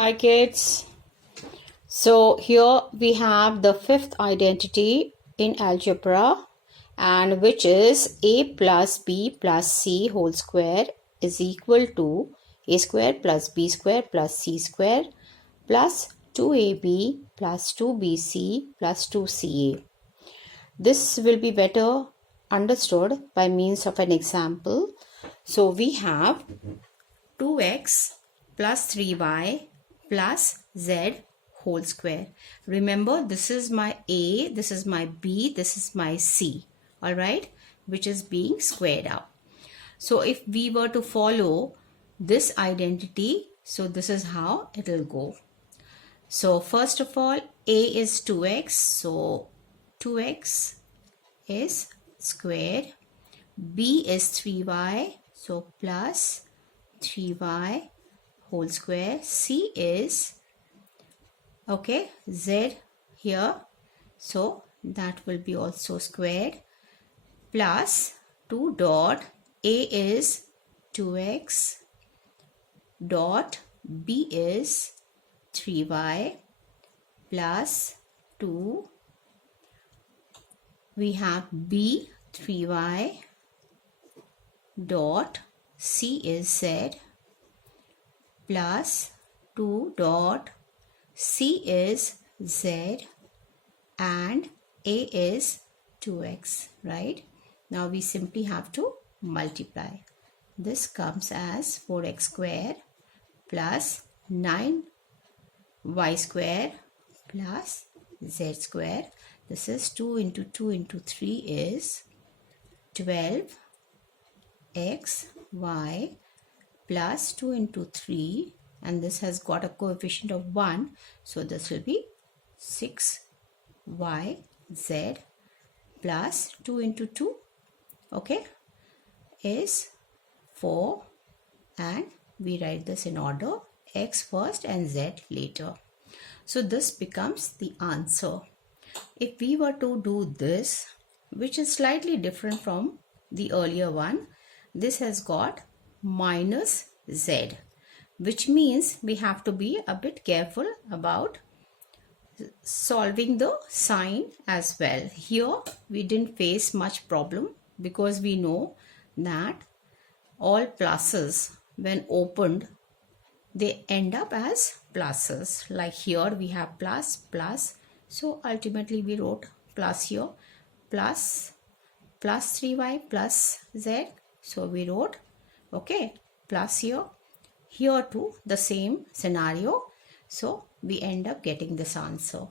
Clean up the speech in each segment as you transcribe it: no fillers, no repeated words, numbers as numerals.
Hi kids. So here we have the fifth identity in algebra, and which is a plus b plus c whole square is equal to a square plus b square plus c square plus 2ab plus 2bc plus 2ca. This will be better understood by means of an example. So we have 2x plus 3y plus z whole square. Remember, this is my a, this is my b, this is my c, all right, which is being squared out. So if we were to follow this identity, so this is how it will go. So first of all, a is 2x, so 2x is squared. B is 3y, so plus 3y whole square. C is, okay, z here, so that will be also squared, plus 2 dot a is 2x dot b is 3y plus 2, we have b 3y dot c is z plus 2 dot c is z and a is 2x, right? Now we simply have to multiply. This comes as 4x square plus 9y square plus z square. This is 2 into 2 into 3 is 12 x y plus 2 into 3, and this has got a coefficient of 1, so this will be 6y z plus 2 into 2, okay, is 4, and we write this in order, x first and z later. So this becomes the answer. If we were to do this, which is slightly different from the earlier one, this has got minus z, which means we have to be a bit careful about solving the sign as well. Here we didn't face much problem because we know that all pluses when opened, they end up as pluses. Like here we have plus, plus, so ultimately we wrote plus here, plus 3y plus z, so we wrote, okay, plus here too the same scenario, so we end up getting this answer.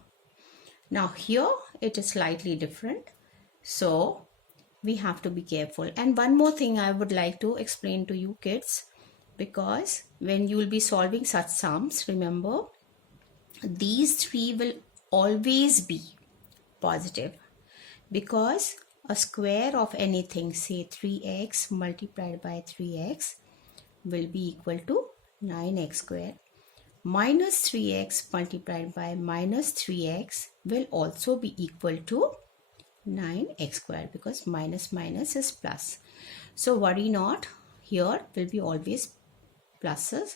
Now here it is slightly different, so we have to be careful. And one more thing I would like to explain to you kids, because when you will be solving such sums, remember these three will always be positive, because a square of anything, say 3x multiplied by 3x, will be equal to 9x square. Minus 3x multiplied by minus 3x will also be equal to 9x square, because minus minus is plus. So worry not, here will be always pluses.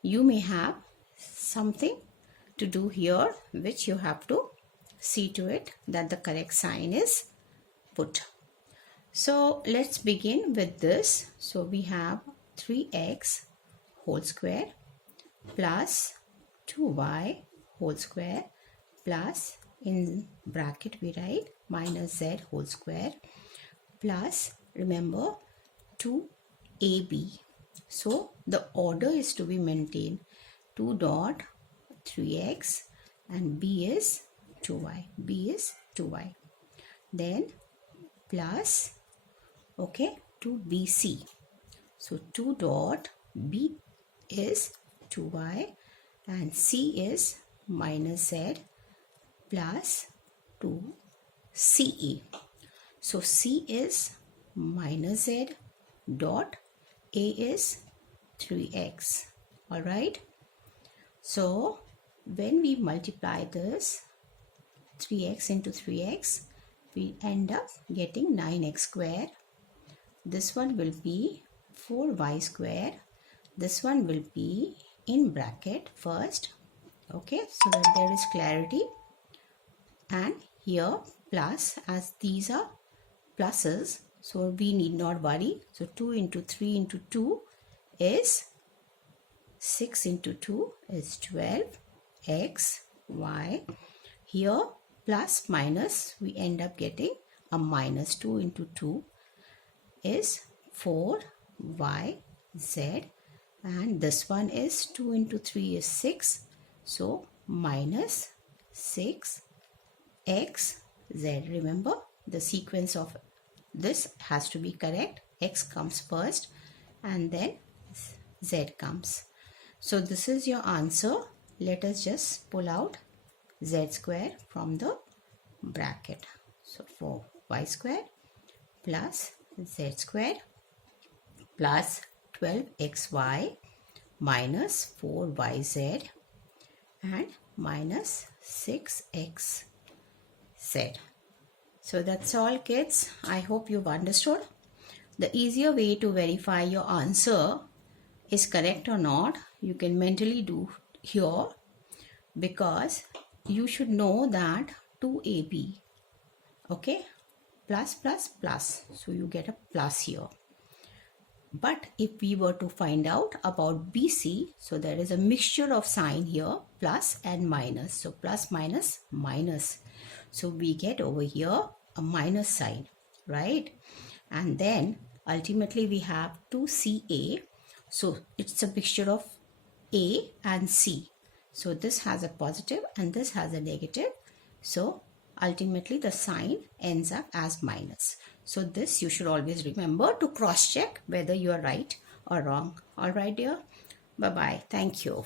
You may have something to do here, which you have to see to it that the correct sign is put. So let's begin with this. So we have 3x whole square plus 2y whole square plus, in bracket we write minus z whole square, plus, remember, 2ab. So the order is to be maintained, 2 dot 3x and b is 2y, then plus, okay, 2bc, so 2 dot b is 2y and c is minus z plus 2ce, so c is minus z dot a is 3x, all right. So when we multiply this 3x into 3x, we end up getting 9x square. This one will be 4y square. This one will be in bracket first, okay, so that there is clarity. And here plus, as these are pluses, so we need not worry. So 2 into 3 into 2 is 6 into 2 is 12 x, y. Here plus minus, we end up getting a minus. 2 into 2 is 4 y, z. And this one is 2 into 3 is 6. So minus 6 x, z. Remember, the sequence of this has to be correct. X comes first and then z comes. So this is your answer. Let us just pull out z square from the bracket. So for y square plus z square plus 12xy minus 4yz and minus 6xz. So that's all, kids. I hope you've understood. The easier way to verify your answer is correct or not, you can mentally do here, because you should know that 2ab, okay, plus plus plus, so you get a plus here. But if we were to find out about BC, so there is a mixture of sign here, plus and minus. So plus minus minus. So we get over here a minus sign, right? And then ultimately we have 2CA. So it's a mixture of A and C. So this has a positive and this has a negative. So ultimately the sign ends up as minus. So this you should always remember to cross check whether you are right or wrong. All right, dear. Bye-bye. Thank you.